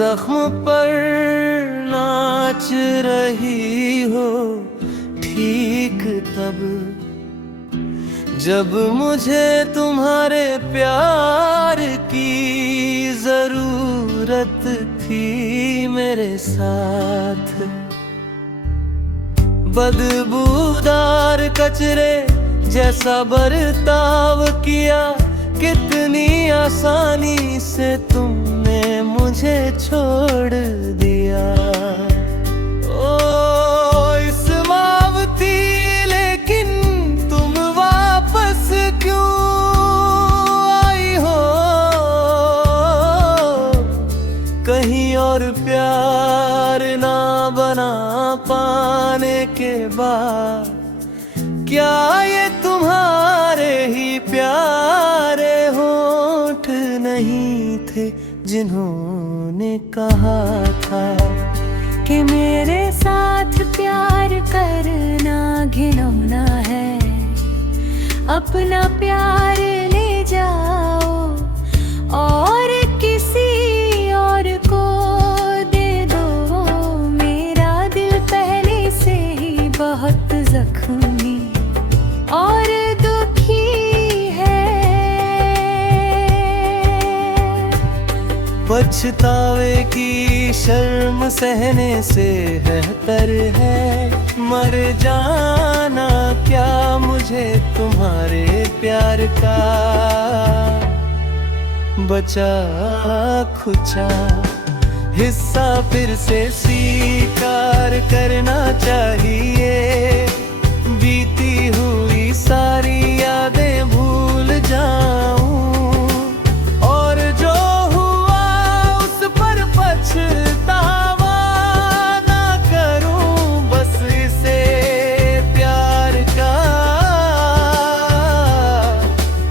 जख्म पर नाच रही हो ठीक तब, जब मुझे तुम्हारे प्यार की जरूरत थी। मेरे साथ बदबूदार कचरे जैसा बर्ताव किया, कितनी आसानी से तुमने मुझे छोड़ दिया। ओ इस्मावती, लेकिन तुम वापस क्यों आई हो? कहीं और प्यार ना बना पाने के बाद, क्या ये तुम्हारे ही प्यारे होंठ नहीं थे जिन्होंने कहा था कि मेरे साथ प्यार करना घिनौना है? अपना प्यार ले जाओ और किसी और को दे दो। मेरा दिल पहले से ही बहुत जख्मी और दुखी है। पछतावे की शर्म सहने से बेहतर है मर जाना। क्या मुझे तुम्हारे प्यार का बचा खुचा हिस्सा फिर से स्वीकार करना चाहिए? बीती हुई सारी यादें भूल जाऊं और जो हुआ उस पर पछतावा ना करूं। बस इसे प्यार का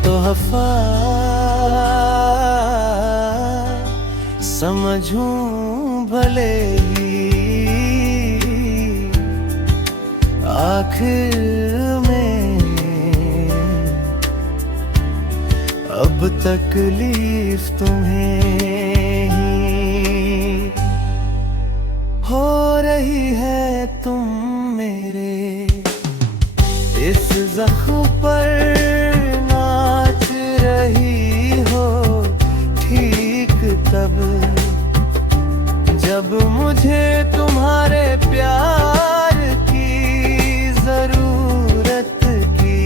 तोहफा समझूं भले ही। आखिर में अब तकलीफ तुम्हें ही हो रही है। तुम मेरे इस जख्म पर नाच रही हो ठीक तब, जब मुझे तुम्हारे प्यार की जरूरत थी।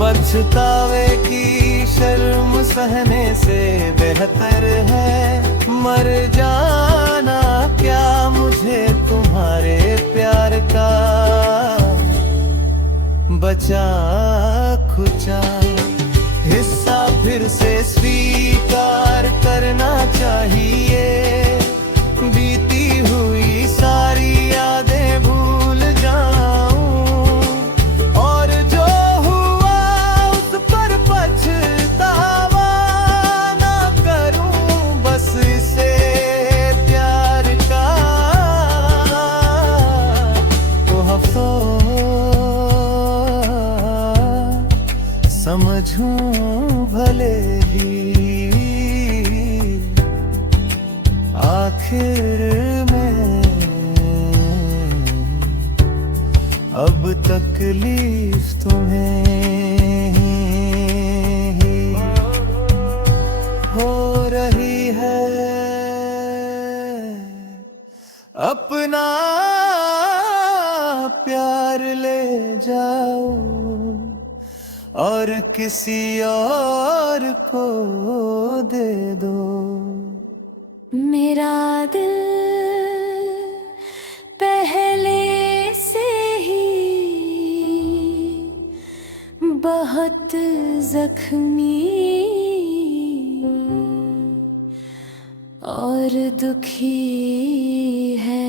पछतावे की शर्म सहने से बेहतर है मर जाना। क्या मुझे तुम्हारे प्यार का बचा खुचा हिस्सा फिर से स्वीकार करना चाहिए? बीती हुई सारी यादें भूल जाऊं और जो पछतावा ना करूं। बस इसे प्यार का तोहफा समझूं भले ही। आखिर में अब तकलीफ तुम्हें हो रही है। अपना प्यार ले जाओ और किसी और को दे दो। मेरा दिल पहले से ही बहुत जख्मी और दुखी है।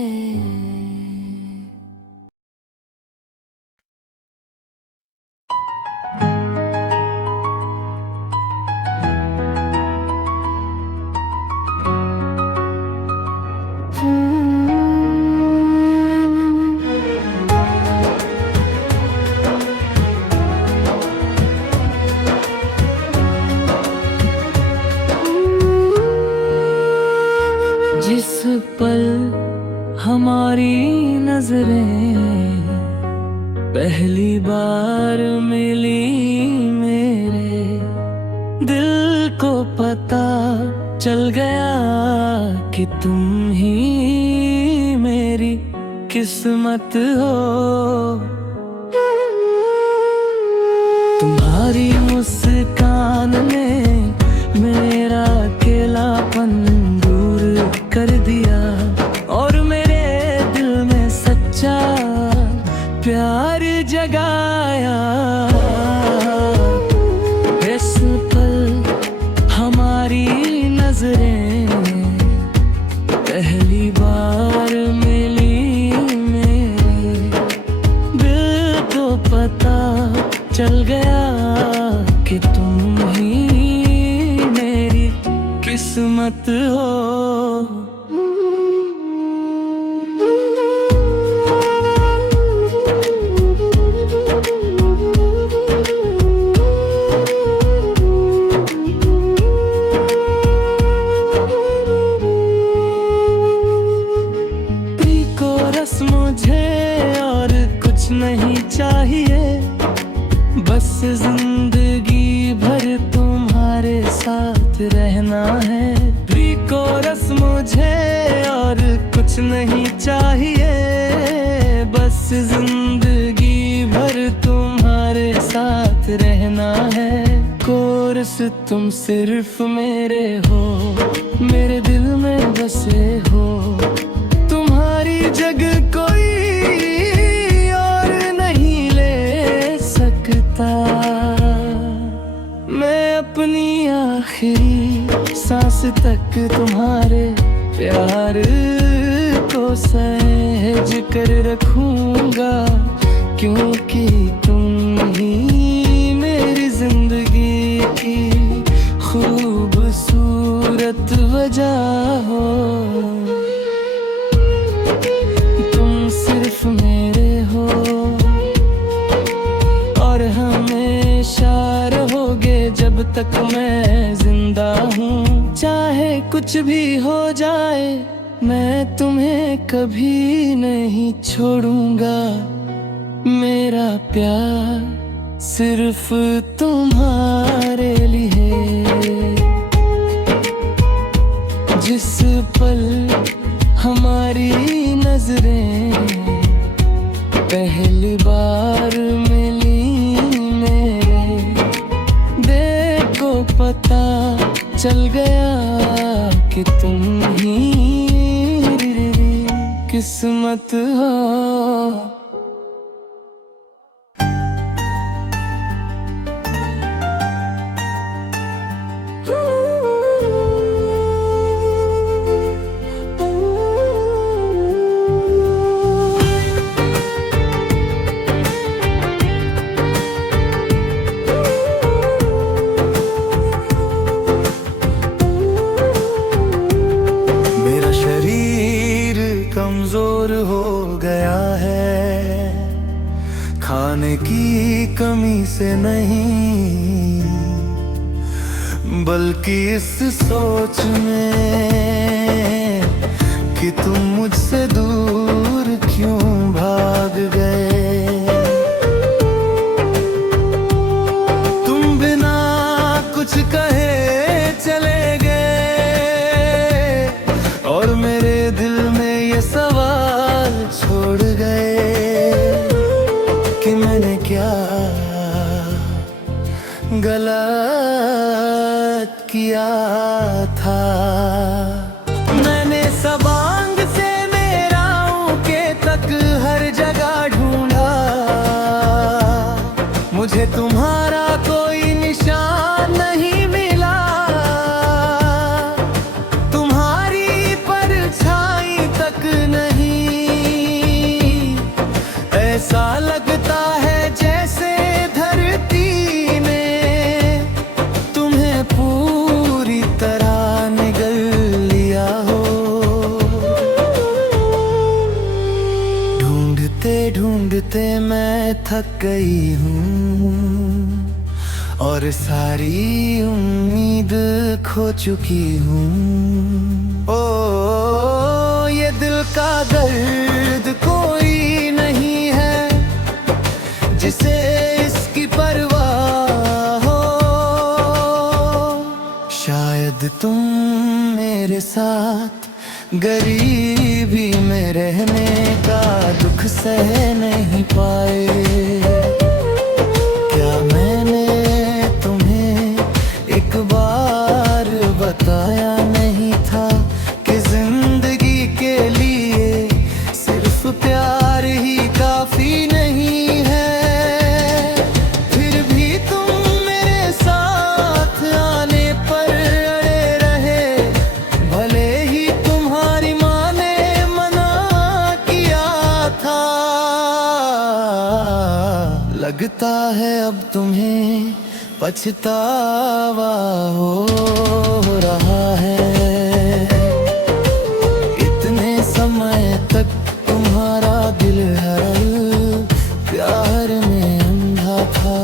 दिल को पता चल गया कि तुम ही मेरी किस्मत हो। तुम्हारी मुस्कान ने मेरा अकेलापन दूर कर दिया और मेरे दिल में सच्चा प्यार जगाया। इस पल हमारी नजरें पहली बार मिली, मेरे दिल को पता चल गया कि तुम ही मेरी किस्मत हो। मुझे और कुछ नहीं चाहिए, बस जिंदगी भर तुम्हारे साथ रहना है। प्री-कोरस मुझे और कुछ नहीं चाहिए, बस जिंदगी भर तुम्हारे साथ रहना है। कोरस तुम सिर्फ मेरे हो, मेरे दिल में बसे हो। तुम्हारी जगह कोई और नहीं ले सकता। मैं अपनी आखिरी सांस तक तुम्हारे प्यार को सहज कर रखूंगा, क्योंकि तुम ही मेरी जिंदगी की खूबसूरत वजह हो। सिर्फ मेरे हो और हमेशा रहोगे जब तक मैं जिंदा हूँ। चाहे कुछ भी हो जाए, मैं तुम्हें कभी नहीं छोड़ूंगा। मेरा प्यार सिर्फ तुम्हारे लिए। जिस पल हमारी नजरें पहली बार मिली, मेरे दिल को पता चल गया कि तुम ही किस्मत हो। कमजोर हो गया है, खाने की कमी से नहीं, बल्कि इस सोच में कि तुम मुझसे दूर क्यों भाग गए। तुम बिना कुछ कहे चले गए और मेरे दिल में ये सवाल छोड़ गए कि मैंने क्या गलत किया था। मैंने सबांग से मेराओं के तक हर जगह ढूंढा, मुझे तुम्हारा कोई निशान नहीं मिला। तुम्हारी परछाई तक नहीं, ऐसा लगता है जैसे धरती ने तुम्हें पूरी तरह निगल लिया हो। ढूंढते ढूंढते मैं थक गई हूँ और सारी उम्मीद खो चुकी हूँ। ओ ये दिल का दर्द कोई नहीं है जिसे इसकी परवाह हो। तुम मेरे साथ गरीबी में रहने का दुख सह नहीं पाए। क्या मैंने तुम्हें एक बार बताया नहीं था कि जिंदगी के लिए सिर्फ प्यार ही काफी नहीं है। फिर भी तुम मेरे साथ आने पर अड़े रहे, भले ही तुम्हारी माँ ने मना किया था। लगता है अब तुम्हें पछतावा हो रहा है। इतने समय तक तुम्हारा दिल हर प्यार में अंधा था।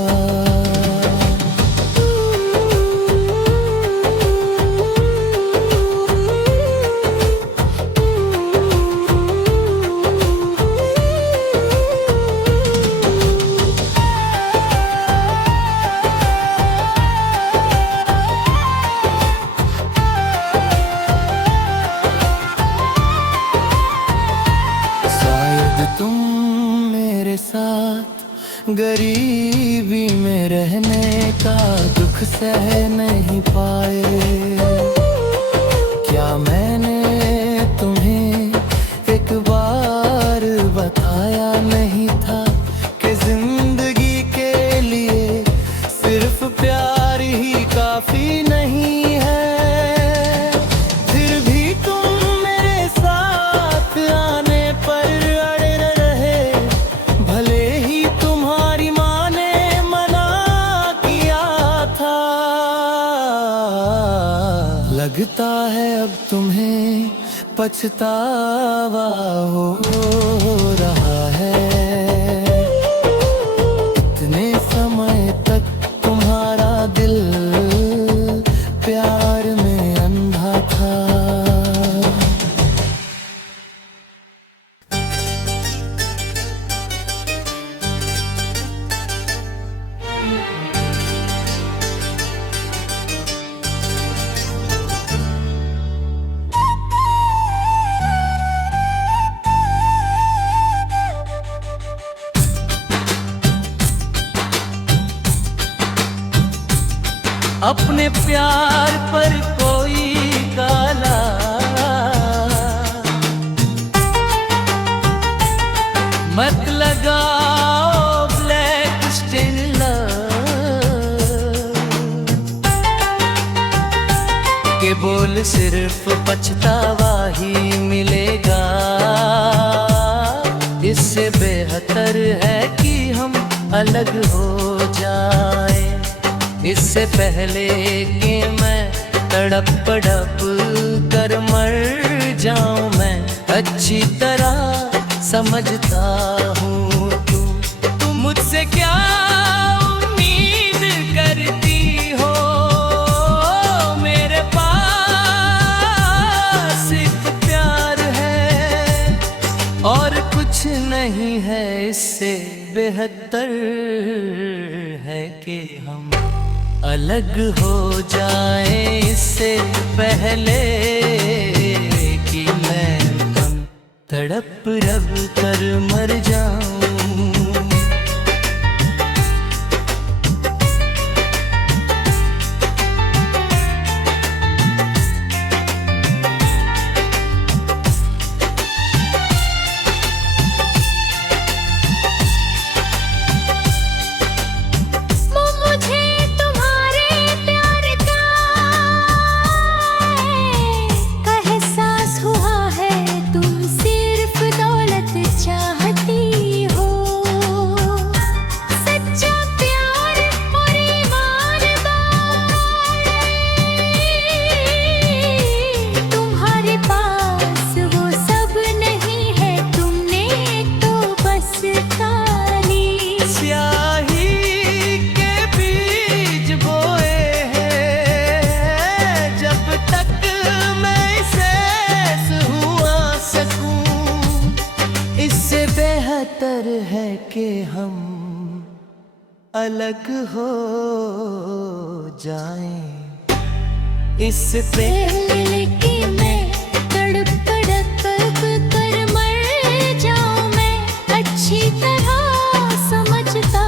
तुम मेरे साथ गरीबी में रहने का दुख सह नहीं पाए। क्या मैंने तुम्हें एक बार बताया नहीं था कि जिंदगी के लिए सिर्फ प्यार ही काफी नहीं है। फिर भी तुम मेरे साथ आने पर लगता है अब तुम्हें पछतावा हो रहा है। इतने समय तक तुम्हारा दिल प्यार में अंधा था। अपने प्यार पर कोई काला मत लगाओ ब्लैक स्टेन के बोल सिर्फ पछतावा ही मिलेगा। इससे बेहतर है कि हम अलग हो जाएं। इससे पहले कि मैं तड़प तड़प कर मर जाऊं, मैं अच्छी तरह समझता हूँ तू मुझसे क्या उम्मीद करती हो। मेरे पास सिर्फ प्यार है और कुछ नहीं है। इससे बेहतर है कि हम अलग हो जाए। इससे पहले कि मैं तड़प रब कर मर जाऊं। बेहतर है कि हम अलग हो जाएं। इससे पहले कि मैं तड़प तड़प कर मर जाऊं, मैं अच्छी तरह समझता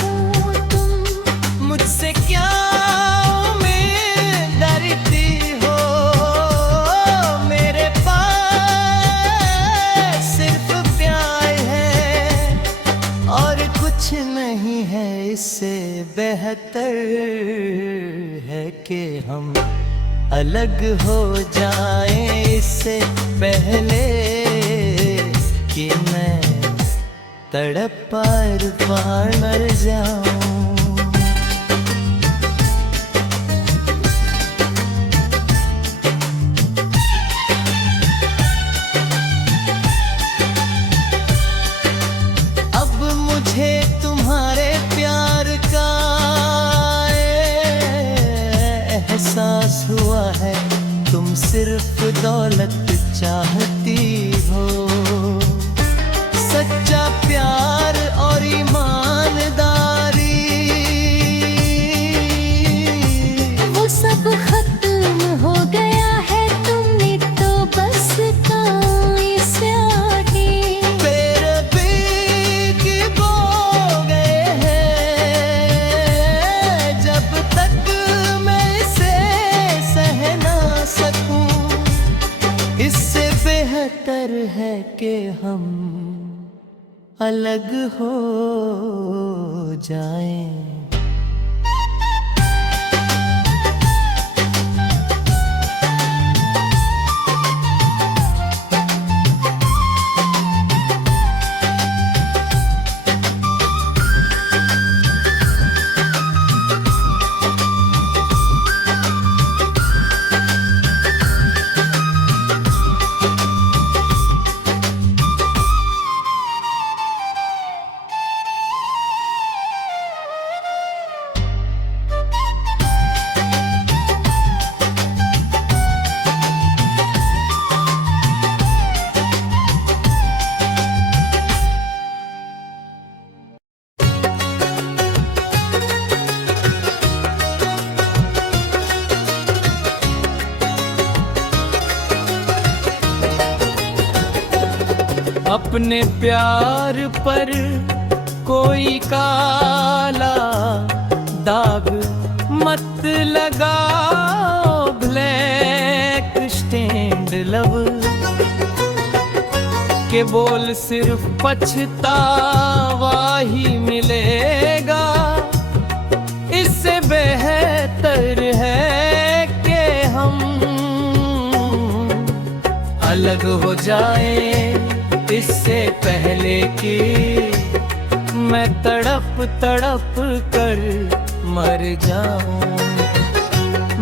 हूँ तुम मुझसे क्या उम्मीद डरती हो। मेरे पास सिर्फ प्यार है और कुछ नहीं है। इससे बेहतर है कि हम अलग हो जाएं, इससे पहले कि मैं तड़प पार मर जाऊं। अब मुझे तुम्हारे प्यार का एहसास हुआ है। तुम सिर्फ दौलत चाहती हो। सच्चा प्यार और ईमानदारी वो सब खत्म हो गया है, तुमने तो बस काई से आगे पैर भी बो गए हैं। जब तक मैं इसे सह ना सकूं, इससे बेहतर है कि हम अलग हो जाएं। अपने प्यार पर कोई काला दाग मत लगाओ। ब्लैक स्टेन्ड लव के बोल सिर्फ पछतावा ही मिलेगा। इससे बेहतर है कि हम अलग हो जाएं, इससे पहले कि मैं तड़प तड़प कर मर जाऊं।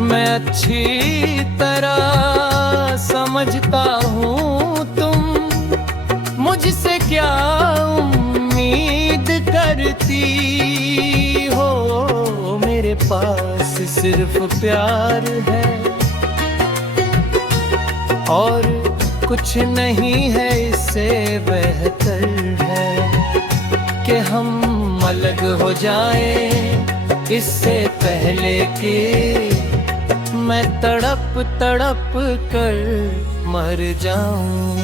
मैं अच्छी तरह समझता हूँ तुम मुझसे क्या उम्मीद करती हो। मेरे पास सिर्फ प्यार है और कुछ नहीं है। इससे बेहतर है कि हम अलग हो जाएं, इससे पहले कि मैं तड़प तड़प कर मर जाऊं।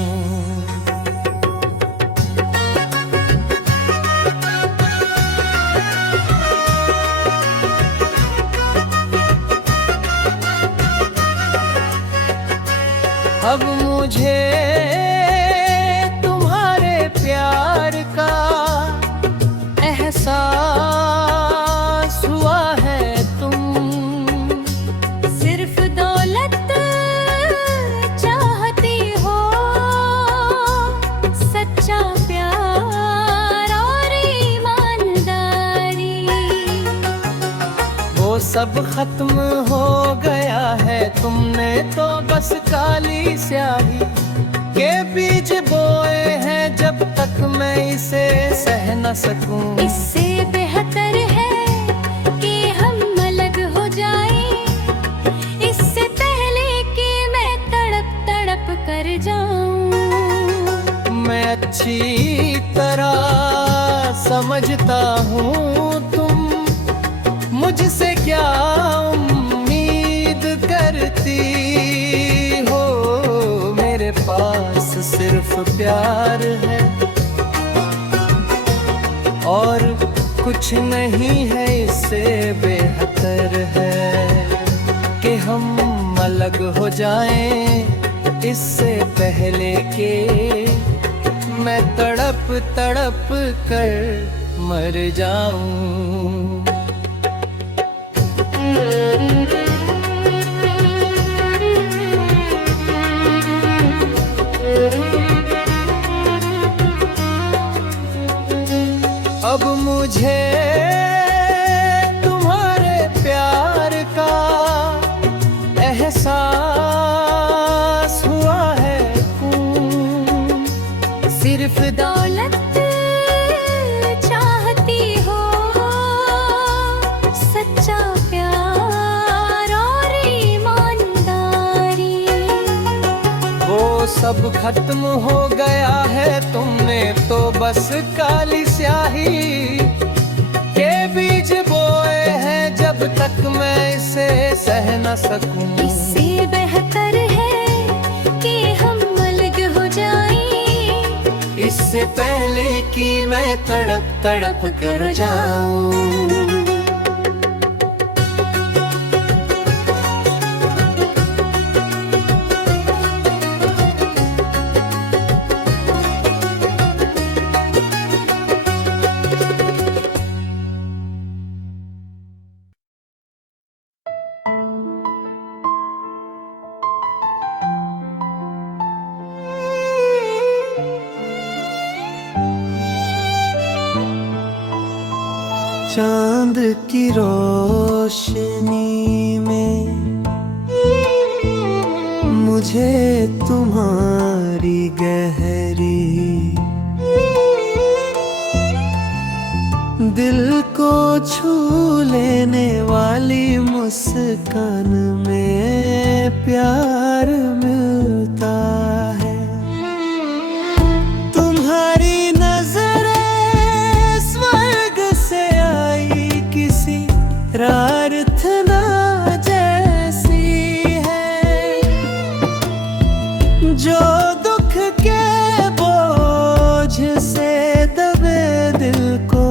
अब मुझे तुम्हारे प्यार का एहसास हुआ है। तुम सिर्फ दौलत चाहती हो। सच्चा प्यार और ईमानदारी वो सब खत्म हो गया है। तुमने तो बस काली स्याही के बीज बोए हैं। जब तक मैं इसे सह न सकूं, इससे बेहतर है कि हम अलग हो जाएं, इससे पहले कि मैं तड़प तड़प कर जाऊं। मैं अच्छी तरह समझता हूँ तुम मुझसे क्या उम्मीद करती प्यार है, और कुछ नहीं है इससे बेहतर है कि हम अलग हो जाएं इससे पहले कि मैं तड़प तड़प कर मर जाऊं। अब मुझे तुम्हारे प्यार का एहसास हुआ है, सिर्फ दौलत चाहती हो, सच्चा प्यार और ईमानदारी, वो सब खत्म हो गया है। तुमने तो बस काली स्याही के बीज बोए हैं, जब तक मैं इसे सह न सकूं। इससे बेहतर है कि हम अलग हो जाएं, इससे पहले कि मैं तड़प तड़प कर जाऊं। चांद की रोशनी में मुझे तुम्हारी गहरी दिल को छू लेने वाली मुस्कान में प्यार मिलता है। तुम्हारी प्रार्थना जैसी है, जो दुख के बोझ से दबे दिल को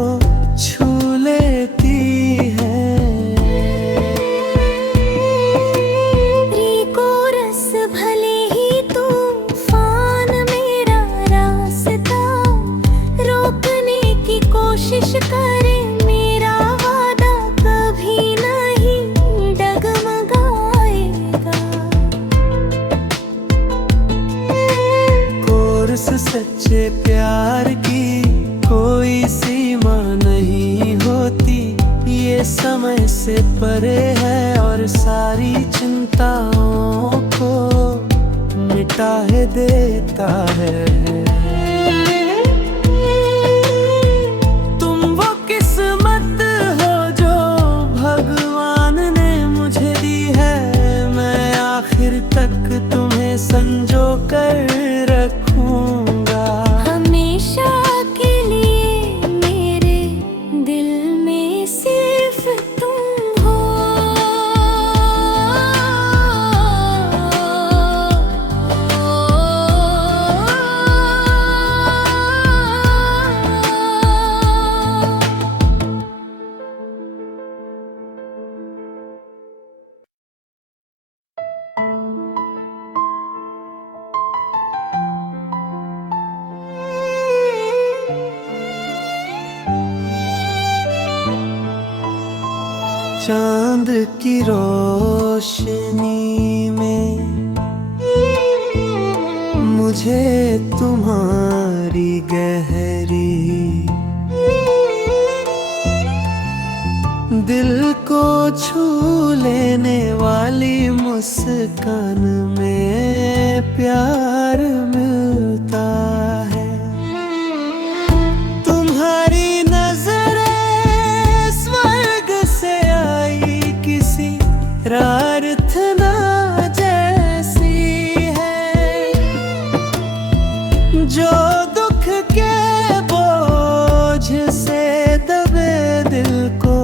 छू लेती है। को रस भले ही तूफान मेरा रास्ता रोकने की कोशिश करे, सच्चे प्यार की कोई सीमा नहीं होती, ये समय से परे है और सारी चिंताओं को मिटा देता है। तुम वो किस्मत हो जो भगवान ने मुझे दी है, मैं आखिर तक तुम्हें संजो कर रखूंगा। हमेशा के लिए मेरे दिल में सिर्फ तुम हो, चांद की रोशनी में मुझे तुम्हारी गहरी दिल को छू लेने वाली मुस्कान में प्यार मिलता है। तुम्हारी प्रार्थना जैसी है, जो दुख के बोझ से दबे दिल को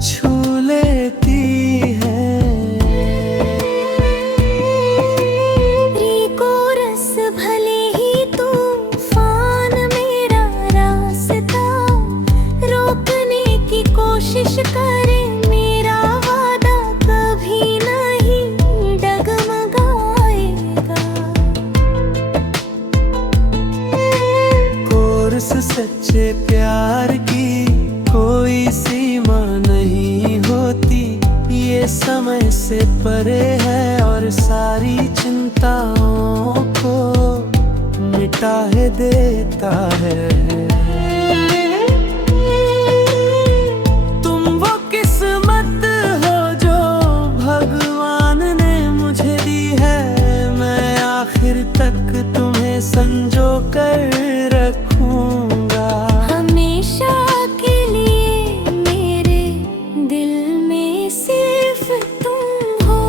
छू लेती है। को रस भले ही तू समय से परे है और सारी चिंताओं को मिटा है देता है। तुम वो किस्मत हो जो भगवान ने मुझे दी है, मैं आखिर तक तुम्हें संजो कर रखूंगा। हमेशा के लिए मेरे दिल में सिर्फ तुम हो।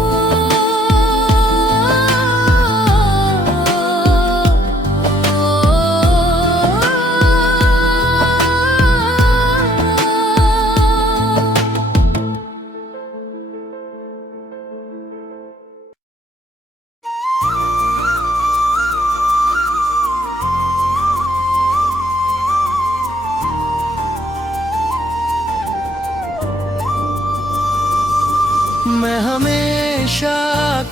मैं हमेशा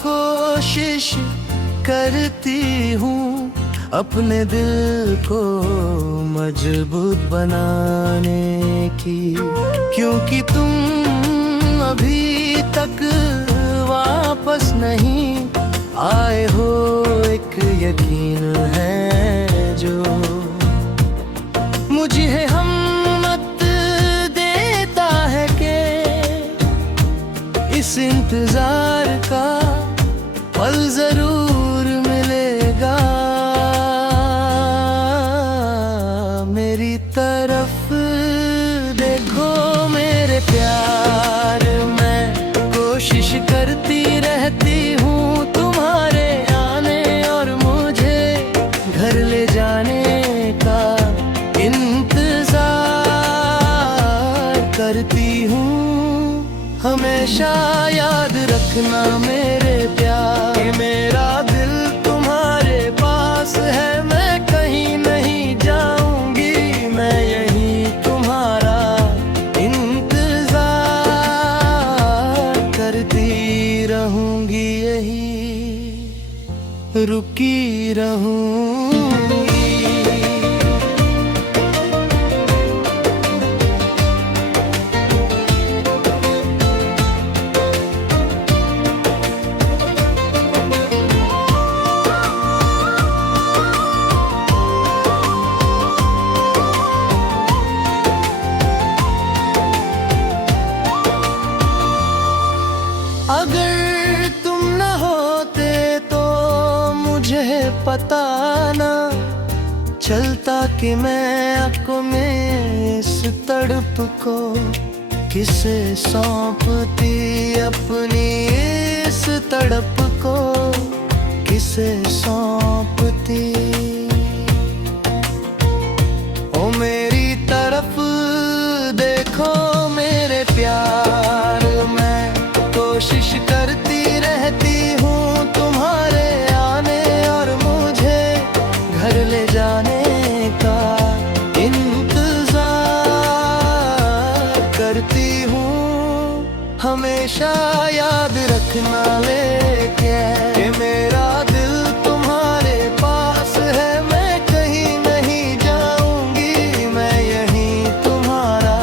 कोशिश करती हूँ अपने दिल को मजबूत बनाने की, क्योंकि तुम अभी तक वापस नहीं आए हो। एक यकीन है जो मुझे हिम्मत देता है कि इस इंतजार का पल जरूर मिलेगा। मेरी तरफ देखो मेरे प्यार, मैं कोशिश करती रहती हूँ तुम्हारे आने और मुझे घर ले जाने का इंतजार करती हूँ। हमेशा याद रखना मेरे प्यार, कि मेरा दिल तुम्हारे पास है। मैं कहीं नहीं जाऊंगी, मैं यहीं तुम्हारा इंतजार करती रहूंगी, यही रुकी रहूंगी। अगर तुम न होते तो मुझे पता न चलता कि मैं आपको में इस तड़प को किसे सौंपती। अपनी इस तड़प को किसे सौंपती। ओ मेरी तरफ देखो मेरे प्यार, मैं कोशिश करती रहती हूँ तुम्हारे आने और मुझे घर ले जाने का इंतजार करती हूँ। हमेशा याद रखना लेके कि मेरा दिल तुम्हारे पास है। मैं कहीं नहीं जाऊंगी, मैं यहीं तुम्हारा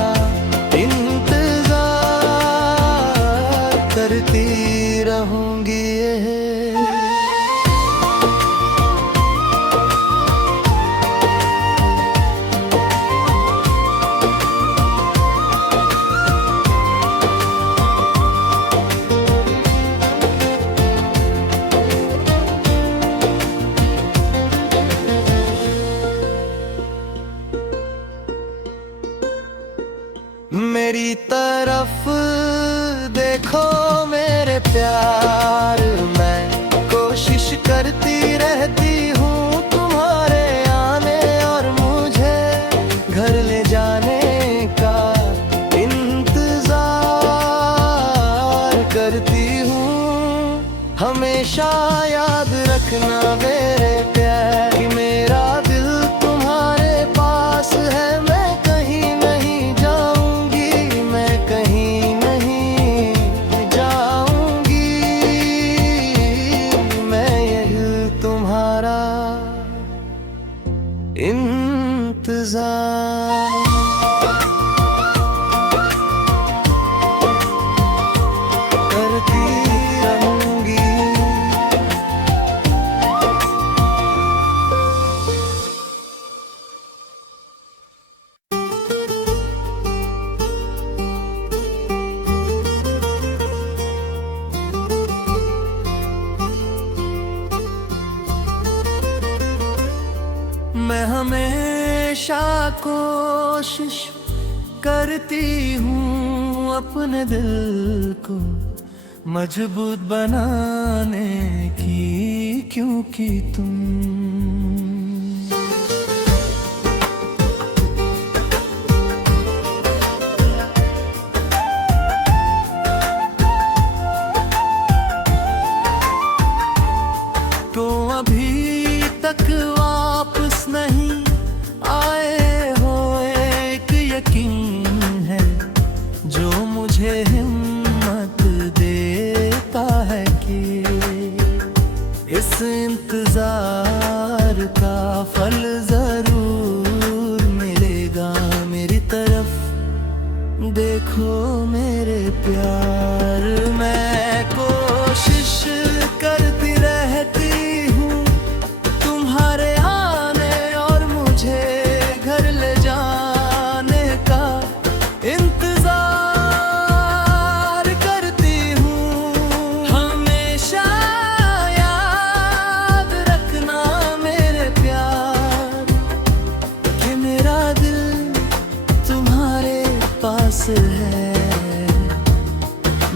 इंतजार करती रहूंगी। मेरी तरफ देखो मेरे प्यार, मैं कोशिश करती रहती हूँ तुम्हारे आने और मुझे घर ले जाने का इंतजार करती हूँ। हमेशा याद रखना मेरे प्यार, कि मेरा दिल तुम्हारे पास है। मैं कहीं नहीं जाऊंगी, मैं कहीं नहीं जाऊंगी, मैं यही तुम्हारा इंतजार करती हमेशा कोशिश करती हूँ अपने दिल को मजबूत बनाने की, क्योंकि तुम तो अभी तक वापस नहीं आए हो, एक यकीन है जो मुझे हिम्मत देता है कि इस इंतजार का फल जरूर मिलेगा। मेरी तरफ देखो मेरे प्यार, मैं कोशिश करती रहती हूँ तुम्हारे आने और मुझे घर ले जाने का इंतजार करती हूँ। हमेशा याद रखना मेरे प्यार कि मेरा दिल तुम्हारे पास है,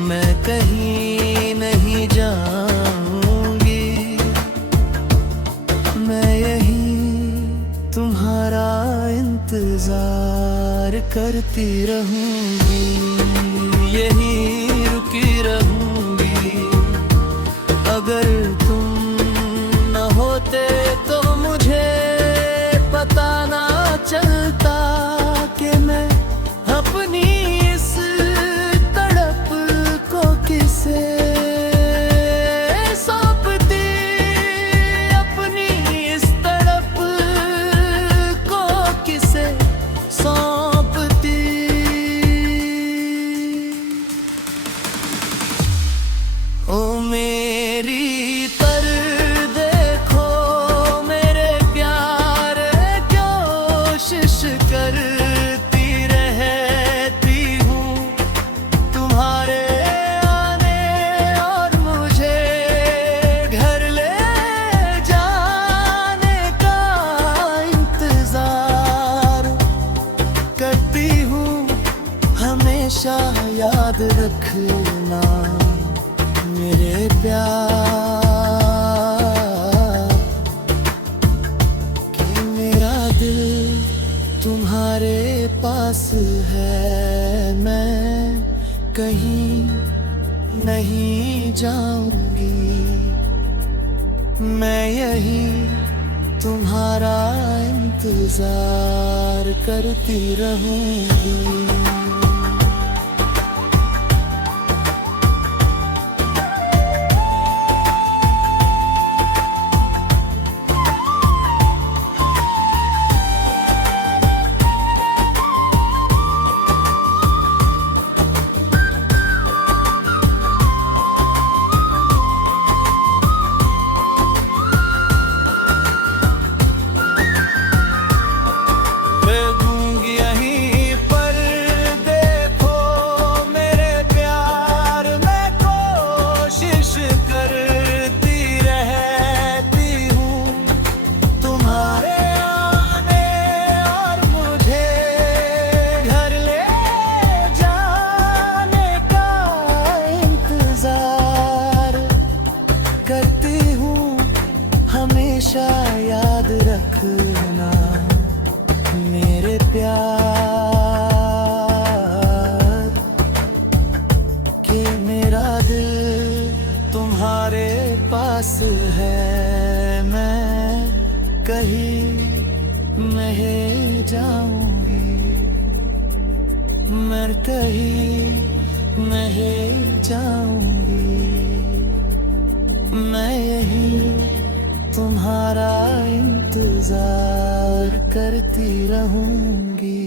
मैं कहीं नहीं जाऊंगी, मैं यही तुम्हारा इंतजार करती रहूंगी, यही रुकी रहूंगी। अगर तुम न होते तो मुझे पता ना चलता कि मैं अपनी इस तड़प को किसे सौंपती, अपनी इस तड़प को किसे सौंपती। ओ मेरी तर देखो मेरे प्यार, कोशिश करती रहती हूँ तुम्हारे आने और मुझे घर ले जाने का इंतजार करती हूँ। हमेशा याद रखना मेरे प्यार कि मेरा दिल तुम्हारे पास है, मैं कहीं नहीं जाऊंगी, मैं यही तुम्हारा इंतजार करती रहूंगी। हमेशा याद रखना मेरे प्यार कि मेरा दिल तुम्हारे पास है, मैं कहीं नहीं जाऊंगी, मैं कहीं नहीं जाऊंगी, मैं यही तुम्हारा इंतजार करती रहूंगी।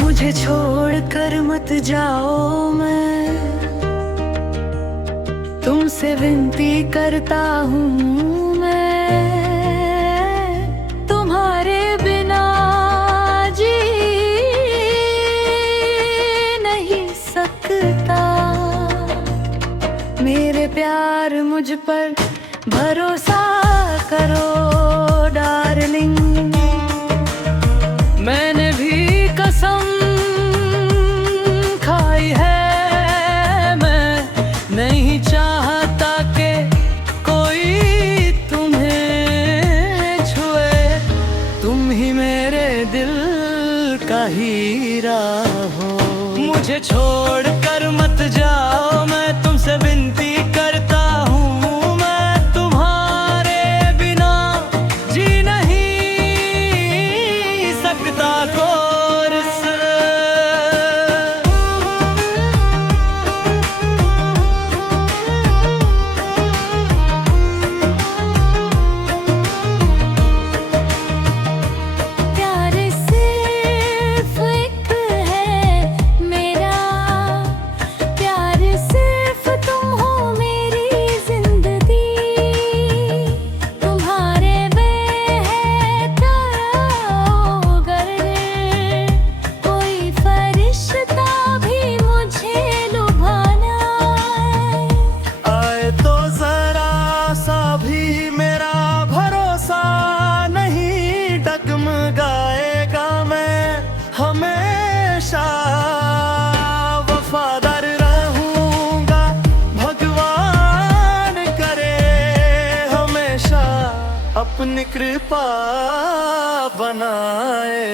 मुझे छोड़कर मत जाओ तुमसे विनती करता हूँ मैं, तुम्हारे बिना जी नहीं सकता। मेरे प्यार मुझ पर भरोसा करो डार्लिंग, मैंने भी कसम खाई है, मैं नहीं चाहता कि कोई तुम्हें छुए, तुम ही मेरे दिल का हीरा हो। मुझे छोड़ कर मत जाओ, मैं तुमसे विनती करता हूँ, मैं तुम्हारे बिना जी नहीं सकता कोर्स। प्यार सिर्फ एक है मेरा, प्यार सिर्फ तुम हो मेरी जिंदगी, तुम्हारे बहता अगर कोई फरिश्ता भी मुझे लुभाना आए तो जरा सा भी मेरा भरोसा नहीं डगमगाएगा, मैं हमेशा वफादार रहूंगा, भगवान करे हमेशा अपनी कृपा बनाए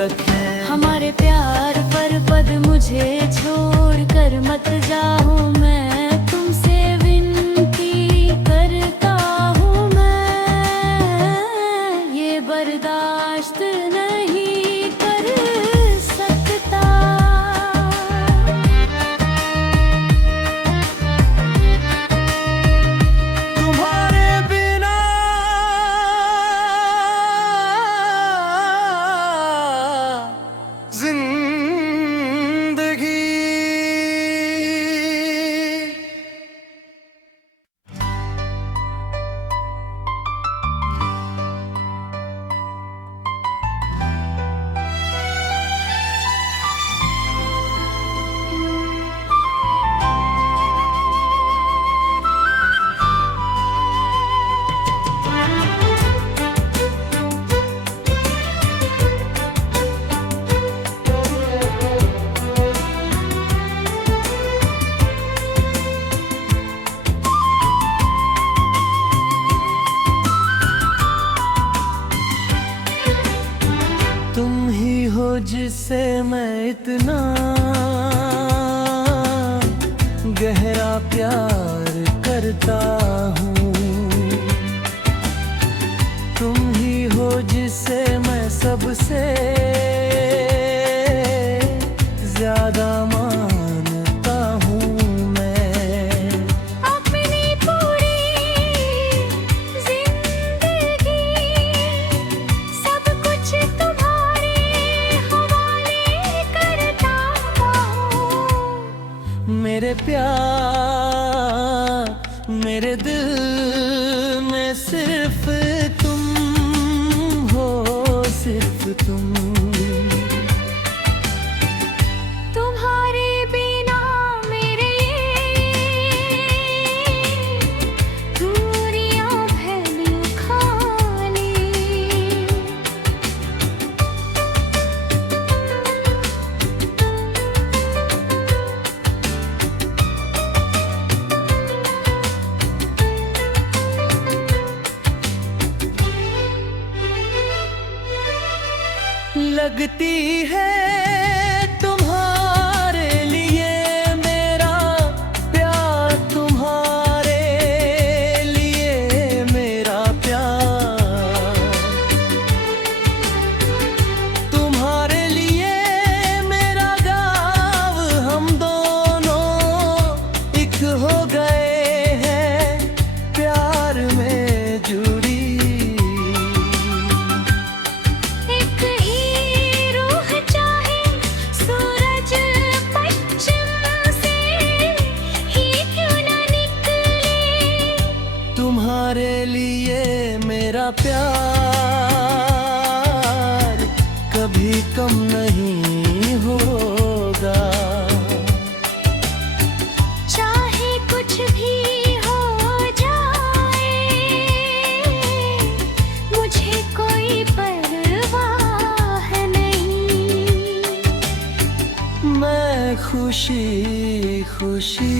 रखे। हमारे प्यार पर पद मुझे छोड़ कर मत जाओ, मैं तुमसे विनती करता हूँ मैं, ये बर्दाश्त नहीं कर सकता। तुम्हारे बिना जिंदगी तुम ही हो जिससे मैं इतना गहरा प्यार करता हूँ, तुम ही हो जिससे मैं सबसे ज्यादा मानता हूँ मैं। अपनी पूरी जिंदगी सब कुछ तुम्हारे हवाले करता हूँ। मेरे प्यार मेरे दिल में सिर्फ तुम हो, सिर्फ तुम। तुम्हारे बिना मेरे दूरियां भैलू खाली, लगती है तुम्हारे लिए मेरा प्यार, तुम्हारे लिए मेरा प्यार, तुम्हारे लिए मेरा गाँव, हम दोनों एक हो गए हैं प्यार में जुड़ी। एक ही रूह चाहे भी कम नहीं होगा। चाहे कुछ भी हो जाए, मुझे कोई परवाह नहीं। मैं खुशी खुशी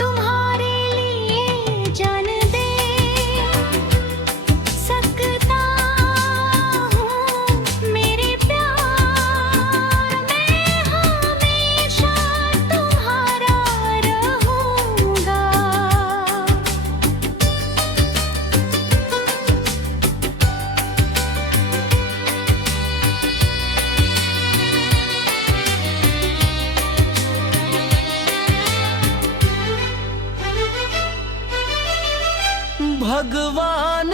तुम्हारे लिए जान दे सकता हूँ मेरे प्यार में, हमेशा तुम्हारा रहूँगा। भगवान